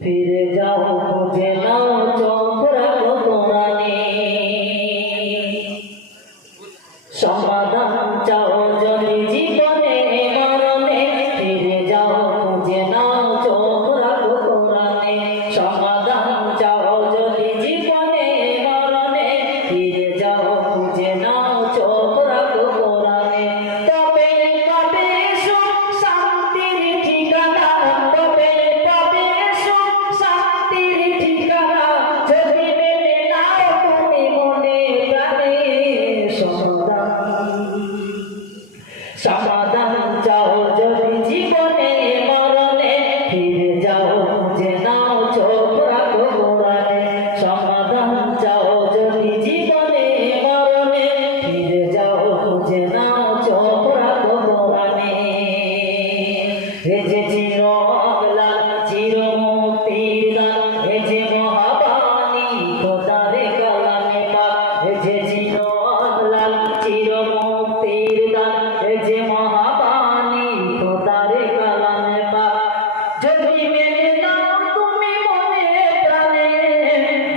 ফিরে যাও খুঁজে নাও চোখ রাখো কোরআনে সমাধান চাও যদি জীবনে মরণে ফিরে যাও খুঁজে নাও চোখ রাখো কোরআনে সমাধান চাও যদি জীবনে মরণে ফিরে যাও খুঁজে নাও চোখ রাখো কোরআনে তবে পাবে সুখ শান্তির ঠিকানা তবে পাবে সুখ শান্তির ঠিকানা যদি মেনে নাও তুমি মনে প্রাণে সমাধান চাও যদি জীবনে মরণে ফিরে যাও খুঁজে নাও চোখ রাখো কোরআনে সমাধান চাও যদি জীবনে মরণে ফিরে যাও খুঁজে নাও চোখ রাখো কোরআনে এ যে চির অগলাল চির মুক্তির দান এ যে মহাবাণী খোদারে কালামে পাক এ যে চির অগলাল চির মুক্তির দান এ যে মহাবাণী খোদারে কালামে পাক যদি মেনে নাও তুমি মনে প্রাণে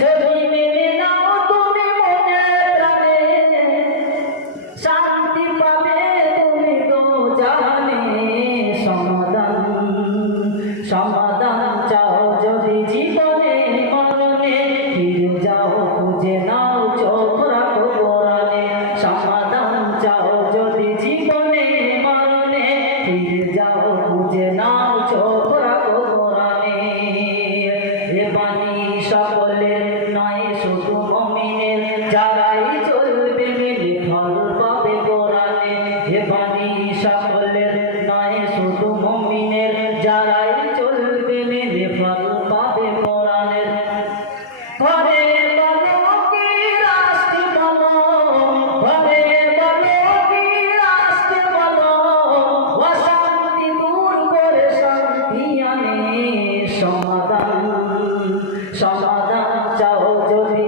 যদি মেনে নাও তুমি মনে প্রাণে শান্তি পাবে তুমি তো জানে সমাধান চাও যদি জীবনে মরণে ফিরে যাও খুঁজে নাও চোখ রাখো কোরআনে সমাধান চাও যদি জীবনে মরণে ফিরে যাও খুঁজে নাও চোখ রাখো কোরআনে এ বাণী সকলের নয় শুধু মুমিনের যারাই চলবে মেনে ফল পাবে কোরআনে এ বাণী সকলের নয় শুধু মুমিনের যারাই চলবে মেনে ফল পাবে কোরআনের ঘরে বলো কি রাস্তে বলো ঘরে বলো কি রাস্তে বলো অশান্তি দূর করে শান্তি আনে সমাধান চাও যদি